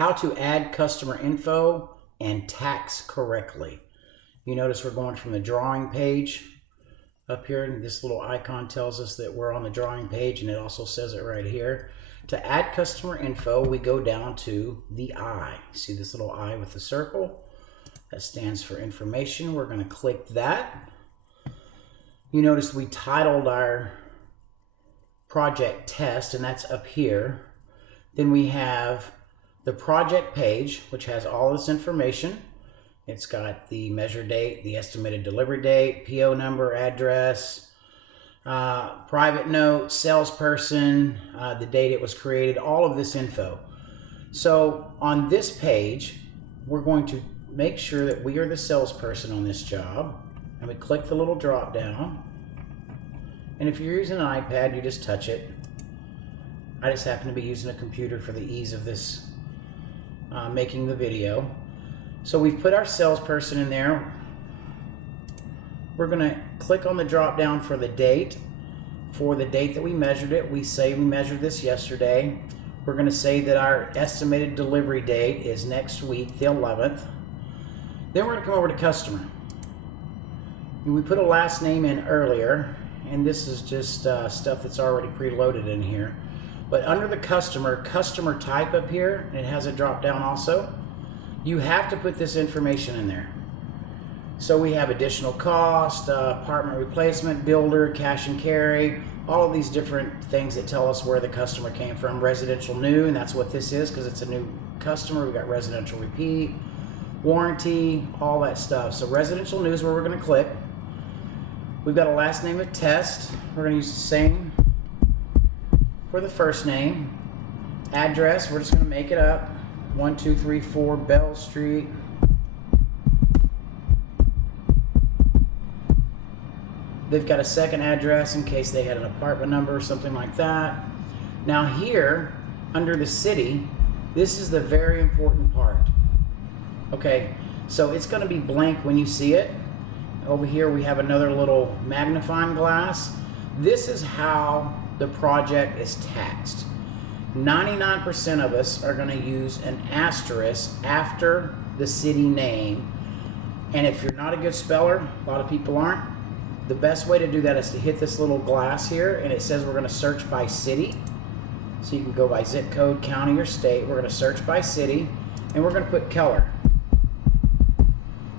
how to add customer info and tax correctly. You notice we're going from the drawing page up here, and this little icon tells us that we're on the drawing page, and it also says it right here. To add customer info, we go down to the I. See this little I with the circle? That stands for information. We're going to click that. You notice we titled our project test, and that's up here. Then we have the project page, which has all this information. It's got the measure date, the estimated delivery date, PO number, address, private note, salesperson, the date it was created, all of this info. So on this page, we're going to make sure that we are the salesperson on this job, and we click the little drop down. And if you're using an iPad, you just touch it. I just happen to be using a computer for the ease of this making the video. So we've put our salesperson in there. We're going to click on the drop down for the date. For the date that we measured it, we say we measured this yesterday. We're going to say that our estimated delivery date is next week, the 11th. Then we're going to come over to customer. And we put a last name in earlier, and this is just stuff that's already preloaded in here. But under the customer type up here, and it has a drop down also, you have to put this information in there. So we have additional cost, apartment replacement, builder, cash and carry, all of these different things that tell us where the customer came from. Residential new, and that's what this is because it's a new customer. We've got residential repeat, warranty, all that stuff. So residential new is where we're going to click. We've got a last name of test. We're going to use the same for the first name. Address, we're just going to make it up. 1234 Bell Street. They've got a second address in case they had an apartment number or something like that. Now here, under the city, this is the very important part. Okay, so it's going to be blank when you see it. Over here we have another little magnifying glass. This is how the project is taxed. 99% of us are going to use an asterisk after the city name. And if you're not a good speller, a lot of people aren't, the best way to do that is to hit this little glass here, and it says we're going to search by city. So you can go by zip code, county, or state. We're going to search by city, and we're going to put Keller.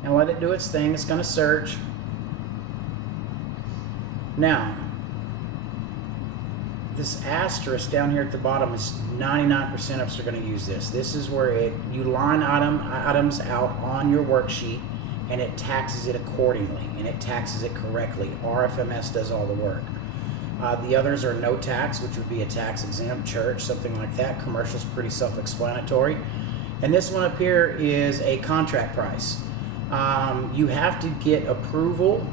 And let it do its thing. It's going to search. Now, this asterisk down here at the bottom is 99% of us are going to use this. This is where you line items out on your worksheet, and it taxes it accordingly, and it taxes it correctly. RFMS does all the work. The others are no tax, which would be a tax exempt, church, something like that. Commercial's pretty self-explanatory. And this one up here is a contract price. You have to get approval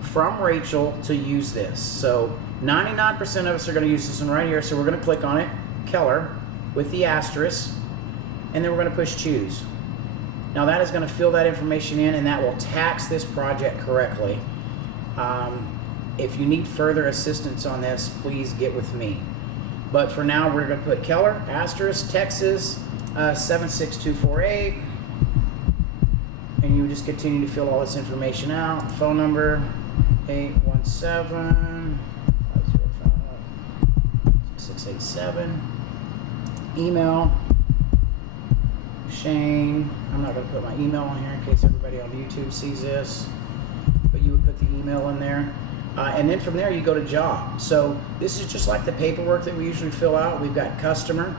from Rachel to use this. So 99% of us are going to use this one right here. So we're going to click on it, Keller, with the asterisk, and then we're going to push choose. Now that is going to fill that information in, and that will tax this project correctly. If you need further assistance on this, please get with me. But for now, we're going to put Keller, asterisk, Texas, 76248, and you just continue to fill all this information out. Phone number, 817-505-687. Email, Shane. I'm not going to put my email on here in case everybody on YouTube sees this, but you would put the email in there. And then from there you go to job. So this is just like the paperwork that we usually fill out. We've got customer,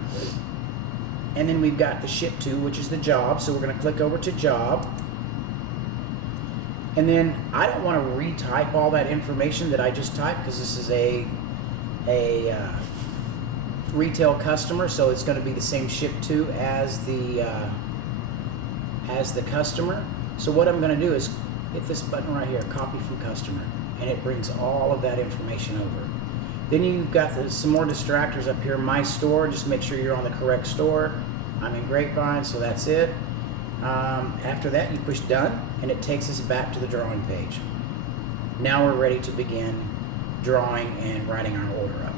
and then we've got the ship to, which is the job. So we're going to click over to job. And then I don't want to retype all that information that I just typed because this is a retail customer, so it's going to be the same ship to as the customer. So what I'm going to do is hit this button right here, copy from customer, and it brings all of that information over. Then you've got some more distractors up here. My store, just make sure you're on the correct store. I'm in Grapevine, so that's it. After that, you push done, and it takes us back to the drawing page. Now we're ready to begin drawing and writing our order up.